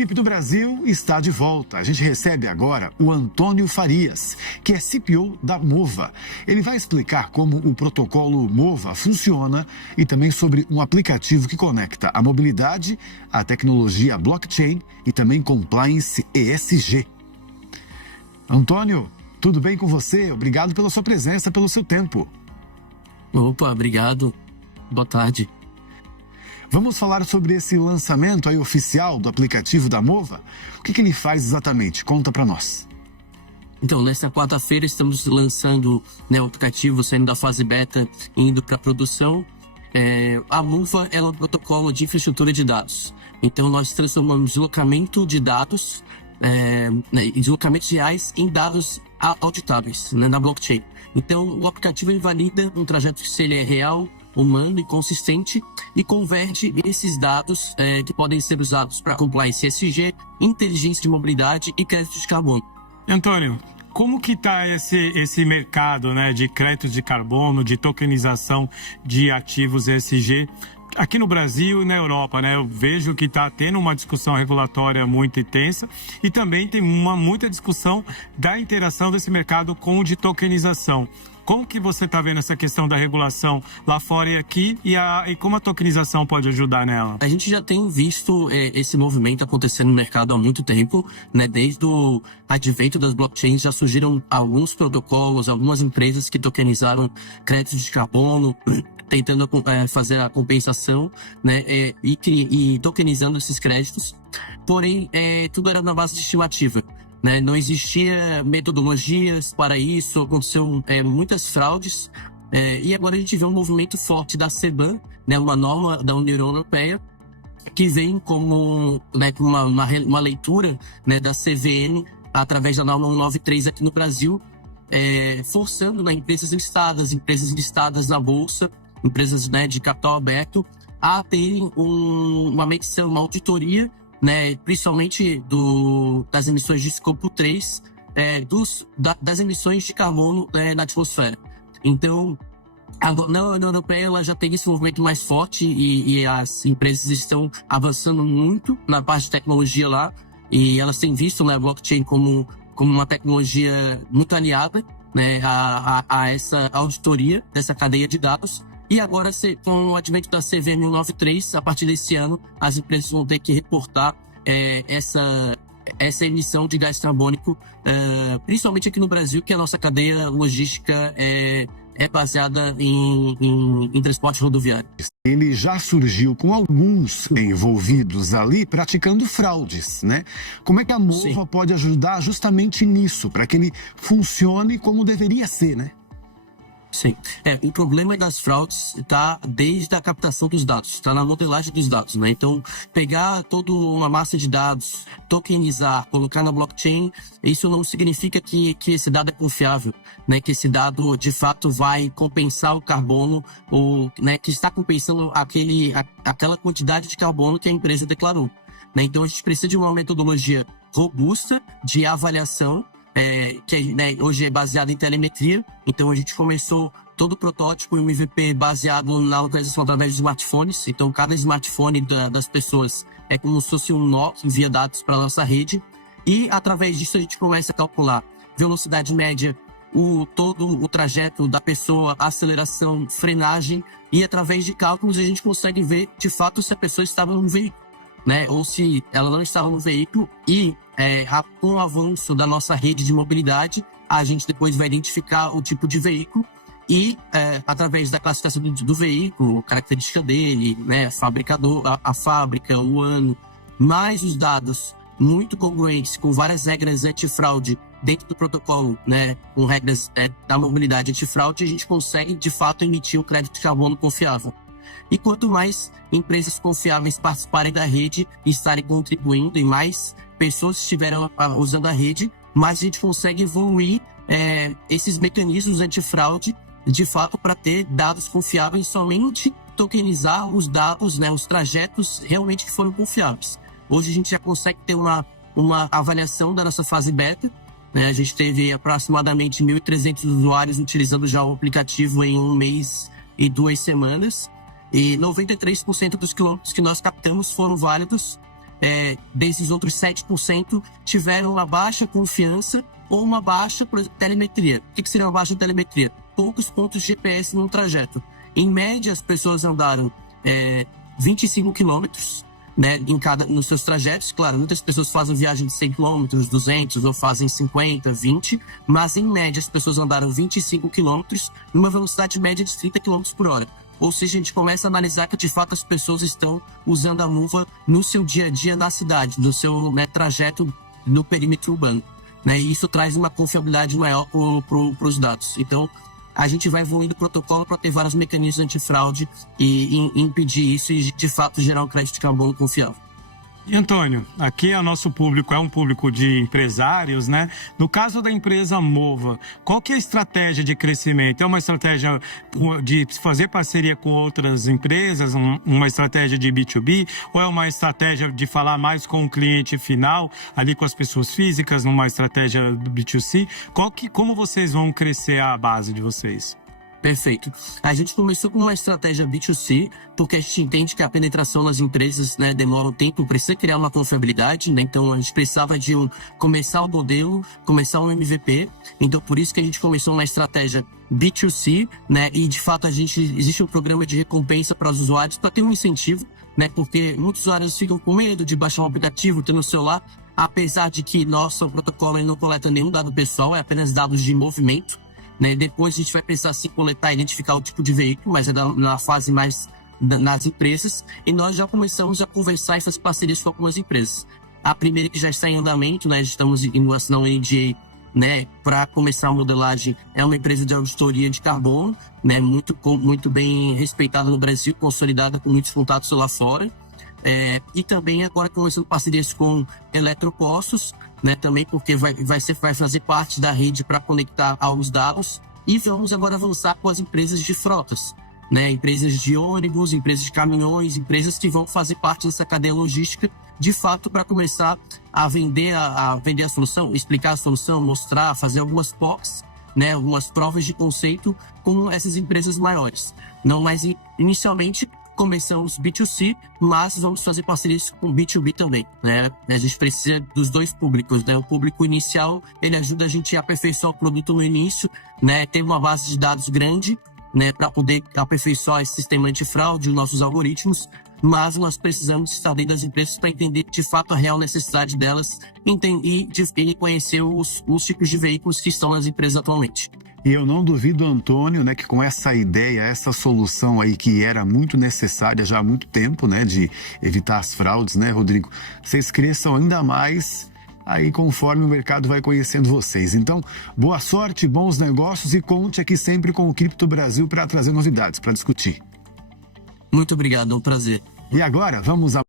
A equipe do Brasil está de volta. A gente recebe agora o Antônio Farias, que é CPO da Mova. Ele vai explicar como o protocolo Mova funciona e também sobre um aplicativo que conecta a mobilidade, a tecnologia blockchain e também compliance ESG. Antônio, tudo bem com você? Obrigado pela sua presença, pelo seu tempo. Opa, obrigado. Boa tarde. Vamos falar sobre esse lançamento aí oficial do aplicativo da Mova? O que ele faz exatamente? Conta para nós. Então, nesta quarta-feira estamos lançando o aplicativo, saindo da fase beta e indo para a produção. A Mova é um protocolo de infraestrutura de dados. Então, nós transformamos deslocamento de dados, deslocamentos reais em dados auditáveis na blockchain. Então, o aplicativo valida um trajeto se ele é real, humano e consistente e converte esses dados que podem ser usados para compliance ESG, inteligência de mobilidade e crédito de carbono. Antônio, como que está esse mercado, de créditos de carbono, de tokenização de ativos ESG aqui no Brasil e na Europa, Eu vejo que está tendo uma discussão regulatória muito intensa e também tem muita discussão da interação desse mercado com o de tokenização. Como que você está vendo essa questão da regulação lá fora e aqui e como a tokenização pode ajudar nela? A gente já tem visto esse movimento acontecendo no mercado há muito tempo, Desde o advento das blockchains já surgiram alguns protocolos, algumas empresas que tokenizaram créditos de carbono, tentando fazer a compensação, e tokenizando esses créditos. Porém, tudo era na base de estimativa. Não existia metodologias para isso, aconteceu muitas fraudes, e agora a gente vê um movimento forte da CBAM, uma norma da União Europeia, que vem como uma leitura da CVM através da norma 193 aqui no Brasil, forçando empresas listadas na Bolsa, empresas de capital aberto, a terem uma medição, uma auditoria, principalmente das emissões de escopo 3, das emissões de carbono na atmosfera. Então, na União Europeia ela já tem esse movimento mais forte e as empresas estão avançando muito na parte de tecnologia lá, e elas têm visto a blockchain como uma tecnologia muito aliada a essa auditoria dessa cadeia de dados. E agora, com o advento da CVM 193, a partir desse ano, as empresas vão ter que reportar essa emissão de gás carbônico, principalmente aqui no Brasil, que a nossa cadeia logística é baseada em transporte rodoviário. Ele já surgiu com alguns envolvidos ali praticando fraudes, Como é que a Mova pode ajudar justamente nisso, para que ele funcione como deveria ser, Sim. O problema das fraudes está desde a captação dos dados, está na modelagem dos dados, Então, pegar toda uma massa de dados, tokenizar, colocar na blockchain, isso não significa que esse dado é confiável, Que esse dado, de fato, vai compensar o carbono, ou, que está compensando aquela quantidade de carbono que a empresa declarou, Então, a gente precisa de uma metodologia robusta de avaliação, que hoje é baseado em telemetria. Então a gente começou todo o protótipo e o MVP baseado na localização através de smartphones. Então cada smartphone das pessoas é como se fosse um nó que envia dados para a nossa rede, e através disso a gente começa a calcular velocidade média, todo o trajeto da pessoa, aceleração, frenagem, e através de cálculos a gente consegue ver de fato se a pessoa estava no veículo, ou se ela não estava no veículo. E com o avanço da nossa rede de mobilidade, a gente depois vai identificar o tipo de veículo e, através da classificação do veículo, característica dele, a fábrica, o ano, mais os dados muito congruentes com várias regras antifraude dentro do protocolo, com regras da mobilidade antifraude, a gente consegue, de fato, emitir um crédito de carbono confiável. E quanto mais empresas confiáveis participarem da rede e estarem contribuindo, e mais pessoas estiverem usando a rede, mais a gente consegue evoluir esses mecanismos antifraude, de fato, para ter dados confiáveis, somente tokenizar os dados, os trajetos realmente que foram confiáveis. Hoje a gente já consegue ter uma avaliação da nossa fase beta, A gente teve aproximadamente 1.300 usuários utilizando já o aplicativo em 1 mês e 2 semanas. E 93% dos quilômetros que nós captamos foram válidos. desses outros 7% tiveram uma baixa confiança ou uma baixa telemetria. O que seria uma baixa telemetria? Poucos pontos de GPS no trajeto. Em média, as pessoas andaram 25 quilômetros, né, nos seus trajetos. Claro, muitas pessoas fazem viagem de 100 km, 200, ou fazem 50, 20, mas em média as pessoas andaram 25 km numa velocidade média de 30 km por hora. Ou seja, a gente começa a analisar que de fato as pessoas estão usando a MUVA no seu dia a dia na cidade, no seu trajeto no perímetro urbano. Né, e isso traz uma confiabilidade maior para os dados. Então, a gente vai evoluindo o protocolo para ter vários mecanismos antifraude e impedir isso e, de fato, gerar um crédito de carbono confiável. E, Antônio, aqui o nosso público é um público de empresários, né? No caso da empresa Mova, qual que é a estratégia de crescimento? É uma estratégia de fazer parceria com outras empresas, uma estratégia de B2B, ou é uma estratégia de falar mais com o cliente final, ali com as pessoas físicas, numa estratégia do B2C? Como vocês vão crescer a base de vocês? Perfeito. A gente começou com uma estratégia B2C, porque a gente entende que a penetração nas empresas, né, demora um tempo, precisa criar uma confiabilidade, né? Então a gente precisava de começar o modelo, começar um MVP. Então por isso que a gente começou uma estratégia B2C, né? E de fato existe um programa de recompensa para os usuários para ter um incentivo, né? Porque muitos usuários ficam com medo de baixar um aplicativo, ter no celular, apesar de que nosso protocolo não coleta nenhum dado pessoal, é apenas dados de movimento. Né? Depois a gente vai precisar se coletar e identificar o tipo de veículo, mas é na fase mais nas empresas. E nós já começamos a conversar e fazer parcerias com algumas empresas. A primeira que já está em andamento, né? Estamos indo assinar um NDA, né, para começar a modelagem, é uma empresa de auditoria de carbono, né, muito bem respeitada no Brasil, consolidada com muitos contatos lá fora. E também agora começando parcerias com eletropostos, né, também porque vai fazer parte da rede para conectar aos dados. E vamos agora avançar com as empresas de frotas, né, empresas de ônibus, empresas de caminhões, empresas que vão fazer parte dessa cadeia logística, de fato, para começar a vender a solução, explicar a solução, mostrar, fazer algumas POCs, né, algumas provas de conceito com essas empresas maiores. Não, mas inicialmente começamos B2C, mas vamos fazer parcerias com B2B também, né? A gente precisa dos dois públicos, né? O público inicial, ele ajuda a gente a aperfeiçoar o produto no início, né? Ter uma base de dados grande, né? Para poder aperfeiçoar esse sistema antifraude, os nossos algoritmos, mas nós precisamos estar dentro das empresas para entender de fato a real necessidade delas e conhecer os tipos de veículos que estão nas empresas atualmente. E eu não duvido, Antônio, né, que com essa ideia, essa solução aí que era muito necessária já há muito tempo, né, de evitar as fraudes, né, Rodrigo, vocês cresçam ainda mais aí conforme o mercado vai conhecendo vocês. Então, boa sorte, bons negócios e conte aqui sempre com o Cripto Brasil para trazer novidades, para discutir. Muito obrigado, é um prazer. E agora, vamos a